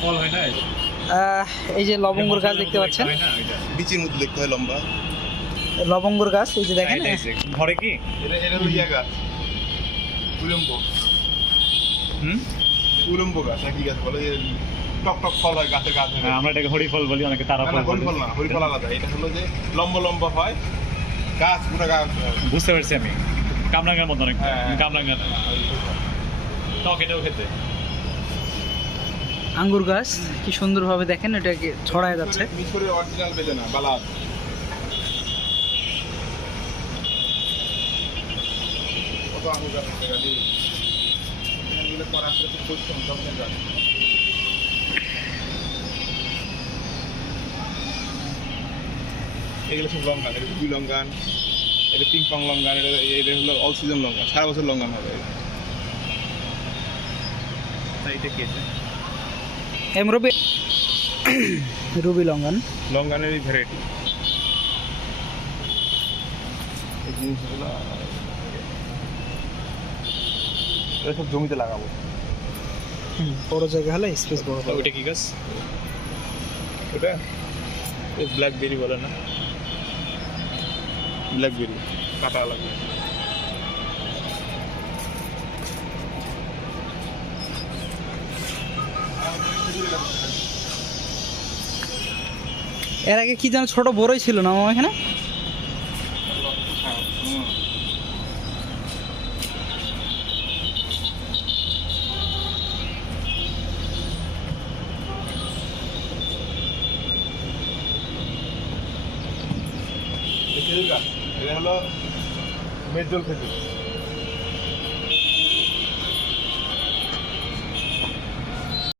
ফল হয় না? এই যে। লবঙ্গর গাছ দেখতে পাচ্ছেন। বিচির মধ্যে দেখতে হয় লম্বা। লবঙ্গর গাছ এই যে দেখেন হ্যাঁ, যে। ঘরে কি? এটা এটা হলো গাছ। উলম্ব। হুম? উলম্ব গাছ একই গাছ বলে টক টক ফল হয় গাছে গাছ হ্যাঁ, আমরা এটাকে হরি ফল বলি অনেকে তারা ফল না হরি ফল না হরি ফল আলাদা। এটা হলো যে লম্বা লম্বা হয় গাছ পুরো গাছ বুঝতে পারছি আমি। কামরাঙ্গার মতো অনেক হ্যাঁ। কামরাঙ্গা না। টক এটাও খেতে। আঙ্গুর গাছ কি সুন্দরভাবে দেখেন এটাকে ছড়ায় যাচ্ছে। মিশরের অরিজিনাল বেদানা বালাদ কত আঙুর গাছ আছে গালি এগুলো খুব পরিশ্রম এগুলো সব লঙ্গান এটা দুই লঙ্গান এটা পিং পং লঙ্গান এটা এটা হলো অল সিজন লঙ্গান সারা বছর লঙ্গান হবে। এটা কি আছে এম রবি রুবি লঙ্ঘন লঙ্গানেরই ভ্যারাইটি এই জিনিসগুলো এটা সব জমিতে লাগাবো। বড় জায়গা হলে স্পেস বড় হবে। ওইটা কি গাছ? ওটা? ব্ল্যাকবেরি বলে না? ব্ল্যাকবেরি কাটা লাগবে। এর আগে কি যেন ছোট বড়ই ছিল না মামা এখানে? এটা হলো মেজল খেজুর।